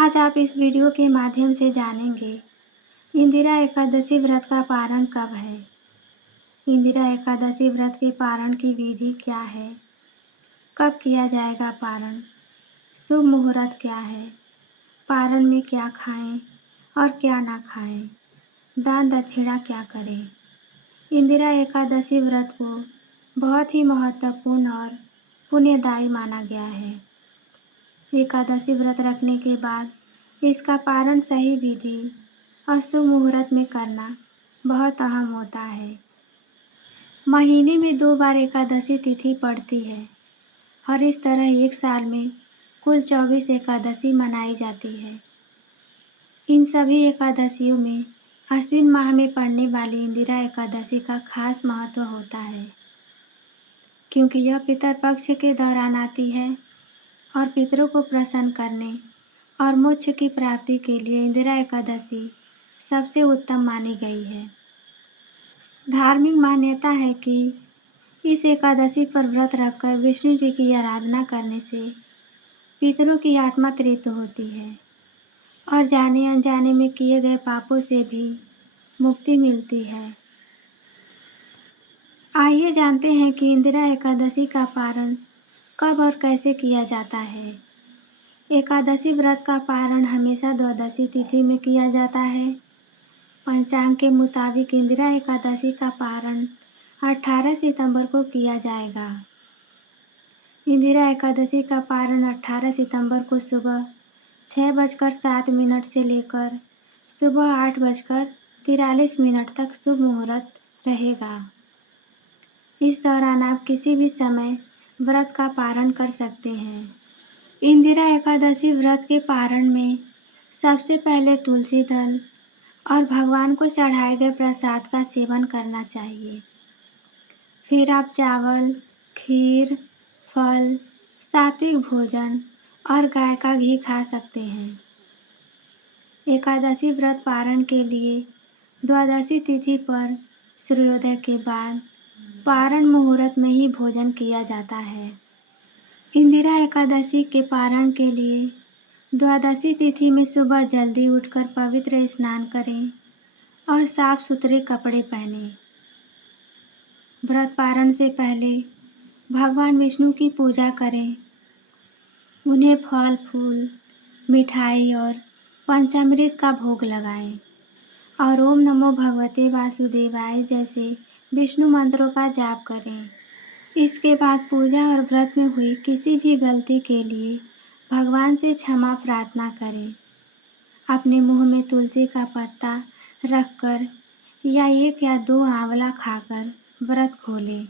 आज आप इस वीडियो के माध्यम से जानेंगे इंदिरा एकादशी व्रत का पारण कब है। इंदिरा एकादशी व्रत के पारण की विधि क्या है, कब किया जाएगा पारण, शुभ मुहूर्त क्या है, पारण में क्या खाएं और क्या ना खाएं, दान दक्षिणा क्या करें। इंदिरा एकादशी व्रत को बहुत ही महत्वपूर्ण और पुण्यदायी माना गया है। एकादशी व्रत रखने के बाद इसका पारण सही विधि और शुभ मुहूर्त में करना बहुत अहम होता है। महीने में 2 बार एकादशी तिथि पड़ती है और इस तरह एक साल में कुल 24 एकादशी मनाई जाती है। इन सभी एकादशियों में अश्विन माह में पड़ने वाली इंदिरा एकादशी का खास महत्व होता है, क्योंकि यह पितरपक्ष के दौरान आती है और पितरों को प्रसन्न करने और मोक्ष की प्राप्ति के लिए इंदिरा एकादशी सबसे उत्तम मानी गई है। धार्मिक मान्यता है कि इस एकादशी पर व्रत रखकर विष्णु जी की आराधना करने से पितरों की आत्मा तृप्त होती है और जाने अनजाने में किए गए पापों से भी मुक्ति मिलती है। आइए जानते हैं कि इंदिरा एकादशी का पारण कब और कैसे किया जाता है। एकादशी व्रत का पारण हमेशा द्वादशी तिथि में किया जाता है। पंचांग के मुताबिक इंदिरा एकादशी का पारण 18 सितंबर को किया जाएगा। इंदिरा एकादशी का पारण 18 सितंबर को सुबह 6:07 से लेकर सुबह 8:43 तक शुभ मुहूर्त रहेगा। इस दौरान आप किसी भी समय व्रत का पारण कर सकते हैं। इंदिरा एकादशी व्रत के पारण में सबसे पहले तुलसी दल और भगवान को चढ़ाए गए प्रसाद का सेवन करना चाहिए। फिर आप चावल, खीर, फल, सात्विक भोजन और गाय का घी खा सकते हैं। एकादशी व्रत पारण के लिए द्वादशी तिथि पर सूर्योदय के बाद पारण मुहूर्त में ही भोजन किया जाता है। इंदिरा एकादशी के पारण के लिए द्वादशी तिथि में सुबह जल्दी उठकर पवित्र स्नान करें और साफ सुथरे कपड़े पहनें। व्रत पारण से पहले भगवान विष्णु की पूजा करें, उन्हें फल फूल, मिठाई और पंचामृत का भोग लगाएं और ओम नमो भगवते वासुदेवाय जैसे विष्णु मंत्रों का जाप करें। इसके बाद पूजा और व्रत में हुई किसी भी गलती के लिए भगवान से क्षमा प्रार्थना करें। अपने मुंह में तुलसी का पत्ता रखकर या 1 या 2 आंवला खाकर व्रत खोलें।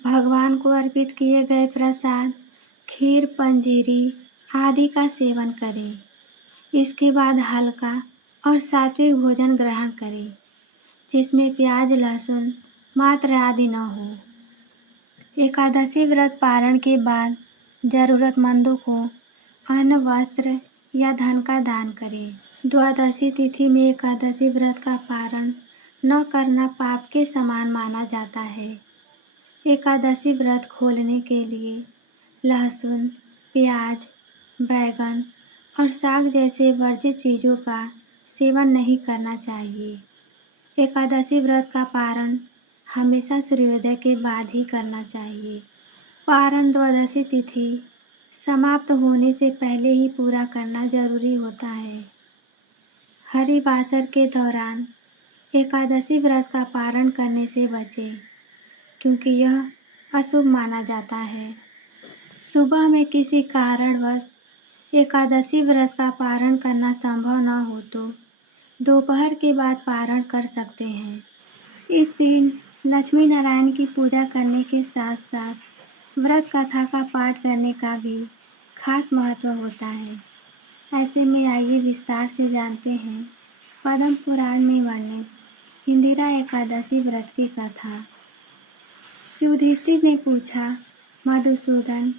भगवान को अर्पित किए गए प्रसाद, खीर, पंजीरी आदि का सेवन करें। इसके बाद हल्का और सात्विक भोजन ग्रहण करें, जिसमें प्याज, लहसुन मात्र आदि न हो। एकादशी व्रत पारण के बाद जरूरतमंदों को अन्न, वस्त्र या धन का दान करें। द्वादशी तिथि में एकादशी व्रत का पारण न करना पाप के समान माना जाता है। एकादशी व्रत खोलने के लिए लहसुन, प्याज, बैगन और साग जैसे वर्जित चीज़ों का सेवन नहीं करना चाहिए। एकादशी व्रत का पारण हमेशा सूर्योदय के बाद ही करना चाहिए। पारण द्वादशी तिथि समाप्त होने से पहले ही पूरा करना जरूरी होता है। हरिवासर के दौरान एकादशी व्रत का पारण करने से बचें, क्योंकि यह अशुभ माना जाता है। सुबह में किसी कारणवश एकादशी व्रत का पारण करना संभव न हो तो दोपहर के बाद पारण कर सकते हैं। इस दिन लक्ष्मी नारायण की पूजा करने के साथ साथ व्रत कथा का पाठ करने का भी खास महत्व होता है। ऐसे में आइए विस्तार से जानते हैं पद्म पुराण में वर्णित इंदिरा एकादशी व्रत की कथा। युधिष्ठिर ने पूछा, मधुसूदन,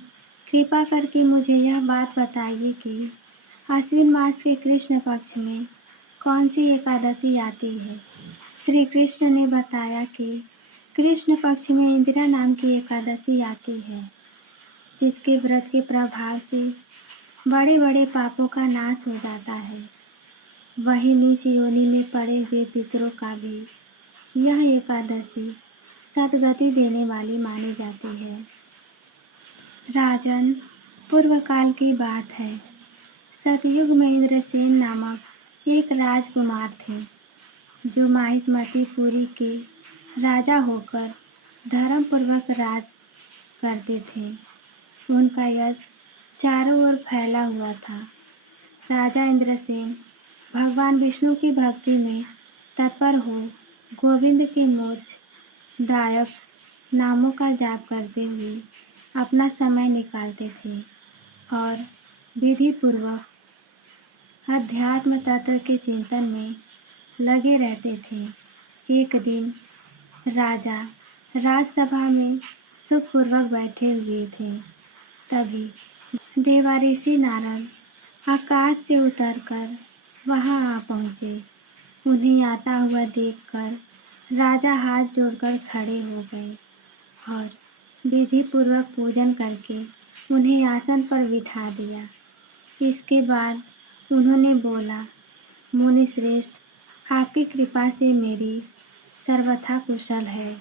कृपा करके मुझे यह बात बताइए कि अश्विन मास के कृष्ण पक्ष में कौन सी एकादशी आती है। श्री कृष्ण ने बताया कि कृष्ण पक्ष में इंदिरा नाम की एकादशी आती है, जिसके व्रत के प्रभाव से बड़े बड़े पापों का नाश हो जाता है। वही नीच योनि में पड़े हुए पितरों का भी यह एकादशी सद्गति देने वाली मानी जाती है। राजन, पूर्व काल की बात है। सतयुग में इंद्रसेन नामक एक राजकुमार थे जो माहिष्मतीपुरी के राजा होकर धर्मपूर्वक राज करते थे। उनका यश चारों ओर फैला हुआ था। राजा इंद्रसेन भगवान विष्णु की भक्ति में तत्पर हो गोविंद के मोक्ष दायक नामों का जाप करते हुए अपना समय निकालते थे और विधि पूर्वक अध्यात्म तत्व के चिंतन में लगे रहते थे। एक दिन राजा राजसभा में सुखपूर्वक बैठे हुए थे। तभी देवर्षि नारद आकाश से उतरकर वहां आ पहुंचे। उन्हें आता हुआ देखकर राजा हाथ जोड़कर खड़े हो गए और विधि पूर्वक पूजन करके उन्हें आसन पर बिठा दिया। इसके बाद उन्होंने बोला, मुनि श्रेष्ठ, आपकी कृपा से मेरी सर्वथा कुशल है।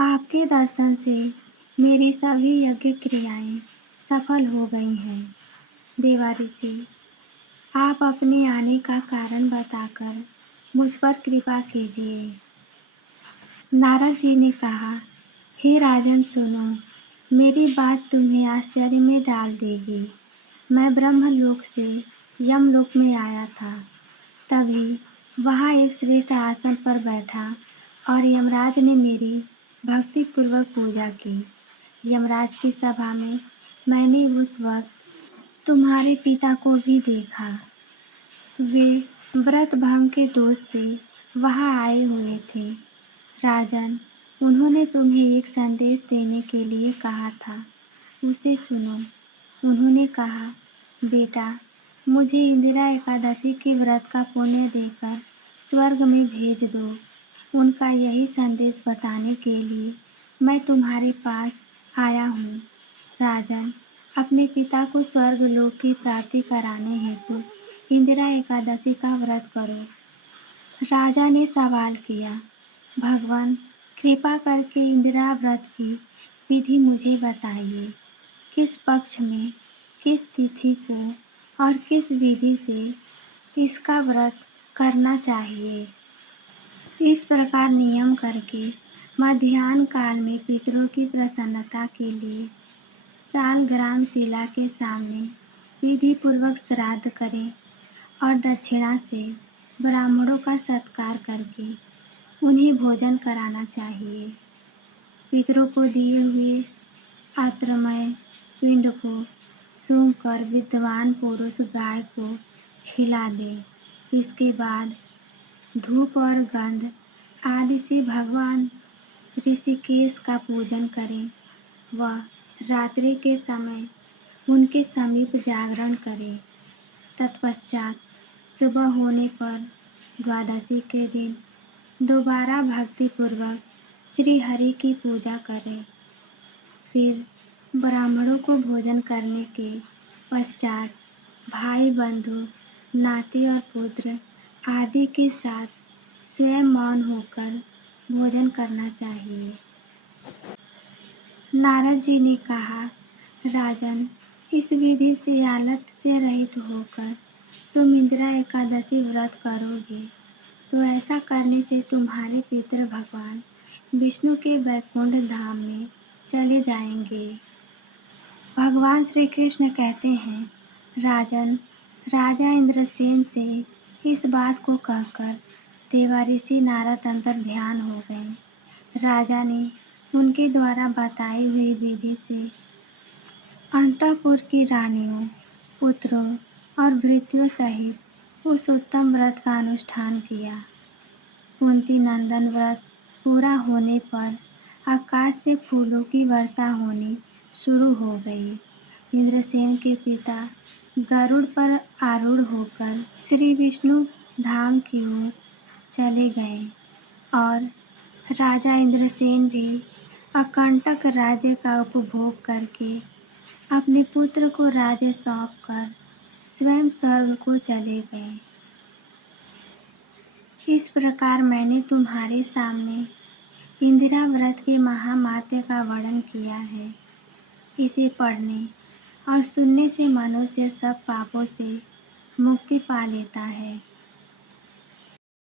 आपके दर्शन से मेरी सभी यज्ञ क्रियाएं सफल हो गई हैं। देवर्षि, आप अपने आने का कारण बताकर मुझ पर कृपा कीजिए। नारद जी ने कहा, हे राजन सुनो, मेरी बात तुम्हें आश्चर्य में डाल देगी। मैं ब्रह्मलोक से यमलोक में आया था। तभी वहाँ एक श्रेष्ठ आसन पर बैठा और यमराज ने मेरी भक्तिपूर्वक पूजा की। यमराज की सभा में मैंने उस वक्त तुम्हारे पिता को भी देखा। वे व्रत भंग के दोष से वहाँ आए हुए थे। राजन, उन्होंने तुम्हें एक संदेश देने के लिए कहा था, उसे सुनो। उन्होंने कहा, बेटा, मुझे इंदिरा एकादशी के व्रत का पुण्य देकर स्वर्ग में भेज दो। उनका यही संदेश बताने के लिए मैं तुम्हारे पास आया हूँ। राजन, अपने पिता को स्वर्ग लोक की प्राप्ति कराने हेतु इंदिरा एकादशी का व्रत करो। राजा ने सवाल किया, भगवान, कृपा करके इंदिरा व्रत की विधि मुझे बताइए। किस पक्ष में, किस तिथि को और किस विधि से इसका व्रत करना चाहिए। इस प्रकार नियम करके मध्याह्न काल में पितरों की प्रसन्नता के लिए सालग्राम शिला के सामने विधि पूर्वक श्राद्ध करें और दक्षिणा से ब्राह्मणों का सत्कार करके उन्हें भोजन कराना चाहिए। पितरों को दिए हुए आत्रमय पिंड को सूंघकर विद्वान पुरुष गाय को खिला दे। इसके बाद धूप और गंध आदि से भगवान ऋषिकेश का पूजन करें व रात्रि के समय उनके समीप जागरण करें। तत्पश्चात सुबह होने पर द्वादशी के दिन दोबारा भक्तिपूर्वक श्री हरि की पूजा करें। फिर ब्राह्मणों को भोजन करने के पश्चात भाई बंधु नाती और पुत्र आदि के साथ स्वयं मौन होकर भोजन करना चाहिए। नारद जी ने कहा, राजन, इस विधि से आलत से रहित होकर तुम इंदिरा एकादशी व्रत करोगे तो ऐसा करने से तुम्हारे पितृ भगवान विष्णु के वैकुंठ धाम में चले जाएंगे। भगवान श्री कृष्ण कहते हैं, राजन, राजा इंद्रसेन से इस बात को कहकर देवर्षि नारद अंतर ध्यान हो गए। राजा ने उनके द्वारा बताई हुई विधि से अंतःपुर की रानियों, पुत्रों और भृत्यों सहित उस उत्तम व्रत का अनुष्ठान किया। कुंती नंदन व्रत पूरा होने पर आकाश से फूलों की वर्षा होनी शुरू हो गई। इंद्रसेन के पिता गरुड़ पर आरूढ़ होकर श्री विष्णु धाम की ओर चले गए और राजा इंद्रसेन भी अकंटक राज्य का उपभोग करके अपने पुत्र को राज्य सौंपकर स्वयं स्वर्ग को चले गए। इस प्रकार मैंने तुम्हारे सामने इंदिरा व्रत के महात्म्य का वर्णन किया है। इसे पढ़ने और सुनने से मनुष्य सब पापों से मुक्ति पा लेता है।